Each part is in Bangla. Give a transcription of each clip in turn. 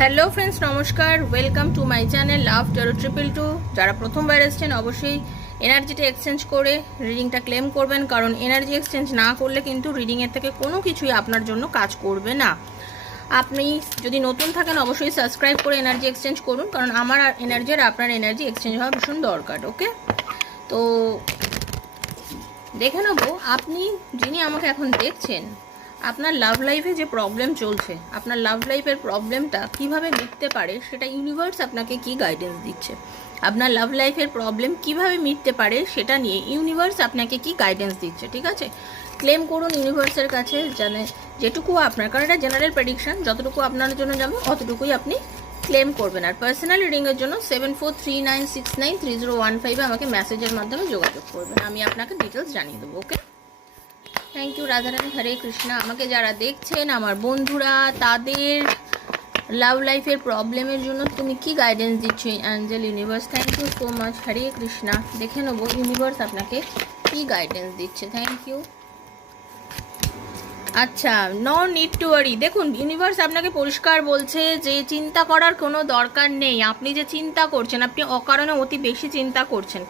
হ্যালো ফ্রেন্ডস, নমস্কার। Welcome to my channel love tarot 222। যারা প্রথমবার এসেছেন অবশ্যই এনার্জিটা এক্সচেঞ্জ করে রিডিংটা ক্লেম করবেন, কারণ এনার্জি এক্সচেঞ্জ না করলে কিন্তু রিডিংয়ের থেকে কোনো কিছুই আপনার জন্য কাজ করবে না। আপনি যদি নতুন থাকেন অবশ্যই সাবস্ক্রাইব করে এনার্জি এক্সচেঞ্জ করুন, কারণ আমার এনার্জি আর আপনার এনার্জি এক্সচেঞ্জ হওয়া ভীষণ দরকার। ওকে, তো দেখে নেবো আপনি যিনি আমাকে এখন দেখছেন, আপনার লাভ লাইফে যে প্রবলেম চলছে, আপনার লাভ লাইফের প্রবলেমটা কিভাবে মিটতে পারে সেটা ইউনিভার্স আপনাকে কি গাইডেন্স দিচ্ছে। আপনার লাভ লাইফের প্রবলেম কিভাবে মিটতে পারে সেটা নিয়ে ইউনিভার্স আপনাকে কি গাইডেন্স দিচ্ছে, ঠিক আছে? ক্লেম করুন ইউনিভার্সের কাছে, জানে যেটুকু আপনার, কারণ এটা জেনারেল প্রেডিকশন, যতটুকু আপনার জন্য যাবে অতটুকুই আপনি ক্লেম করবেন। আর পার্সোনাল রিডিংয়ের জন্য 7439693015 আমাকে মেসেজের মাধ্যমে যোগাযোগ করবেন, আমি আপনাকে ডিটেলস জানিয়ে দেবো। ওকে, থ্যাংক ইউ রাধারানী, হরে কৃষ্ণা। আমাকে যারা দেখছেন আমার বন্ধুরা, তাদের লাভ লাইফের প্রবলেমের জন্য তুমি কি গাইডেন্স দিচ্ছ angel universe? Thank you so much, Hare Krishna. দেখে নেবো ইউনিভার্স আপনাকে কি গাইডেন্স দিচ্ছে। Thank you. আচ্ছা, নো নিড টু ওয়ারি। দেখুন, ইউনিভার্স আপনাকে পরিষ্কার বলছে যে চিন্তা করার কোনো দরকার নেই। আপনি যে চিন্তা করছেন, আপনি অকারণে অতি বেশি চিন্তা করছেন।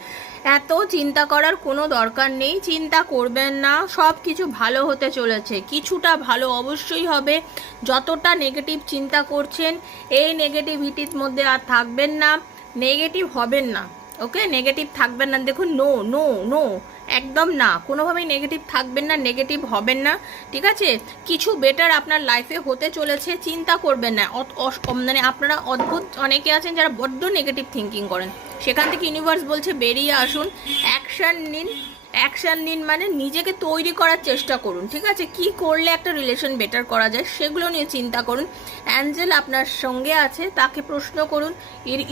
এত চিন্তা করার কোনো দরকার নেই, চিন্তা করবেন না। সব কিছু ভালো হতে চলেছে, কিছুটা ভালো অবশ্যই হবে। যতটা নেগেটিভ চিন্তা করছেন, এই নেগেটিভিটির মধ্যে আর থাকবেন না, নেগেটিভ হবেন না। ওকে, নেগেটিভ থাকবেন না। দেখুন, নো নো নো, একদম না, কোনোভাবেই নেগেটিভ থাকবেন না, নেগেটিভ হবেন না, ঠিক আছে? কিছু বেটার আপনার লাইফে হতে চলেছে, চিন্তা করবেন না। মানে আপনারা অদ্ভুত অনেকে আছেন যারা বড্ড নেগেটিভ থিঙ্কিং করেন, সেখান থেকে ইউনিভার্স বলছে বেরিয়ে আসুন, অ্যাকশন নিন। অ্যাকশন নিন মানে নিজেকে তৈরি করার চেষ্টা করুন, ঠিক আছে? কি করলে একটা রিলেশন বেটার করা যায় সেগুলো নিয়ে চিন্তা করুন। অ্যাঞ্জেল আপনার সঙ্গে আছে, তাকে প্রশ্ন করুন।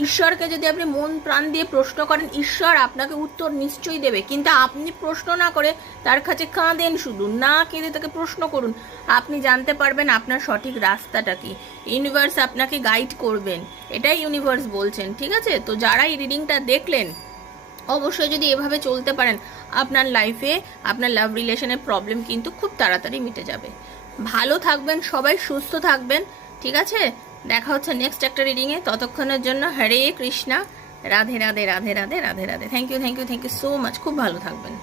ঈশ্বরকে যদি আপনি মন প্রাণ দিয়ে প্রশ্ন করেন, ঈশ্বর আপনাকে উত্তর নিশ্চয়ই দেবে। কিন্তু আপনি প্রশ্ন না করে তার কাছে কাঁদেন, শুধু না কেঁদে তাকে প্রশ্ন করুন। আপনি জানতে পারবেন আপনার সঠিক রাস্তাটা কি। ইউনিভার্স আপনাকে গাইড করবেন, এটাই ইউনিভার্স বলছেন, ঠিক আছে? তো যারা এই রিডিংটা দেখলেন, অবশ্যই যদি এভাবে চলতে পারেন, আপনার লাইফে আপনার লাভ রিলেশনের প্রবলেম কিন্তু খুব তাড়াতাড়ি মিটে যাবে। ভালো থাকবেন সবাই, সুস্থ থাকবেন, ঠিক আছে? দেখা হচ্ছে নেক্সট একটা রিডিংয়ে। ততক্ষণের জন্য Hare Krishna, Radhe Radhe Radhe Radhe Radhe Radhe. Thank you thank you thank you so much. খুব ভালো থাকবেন।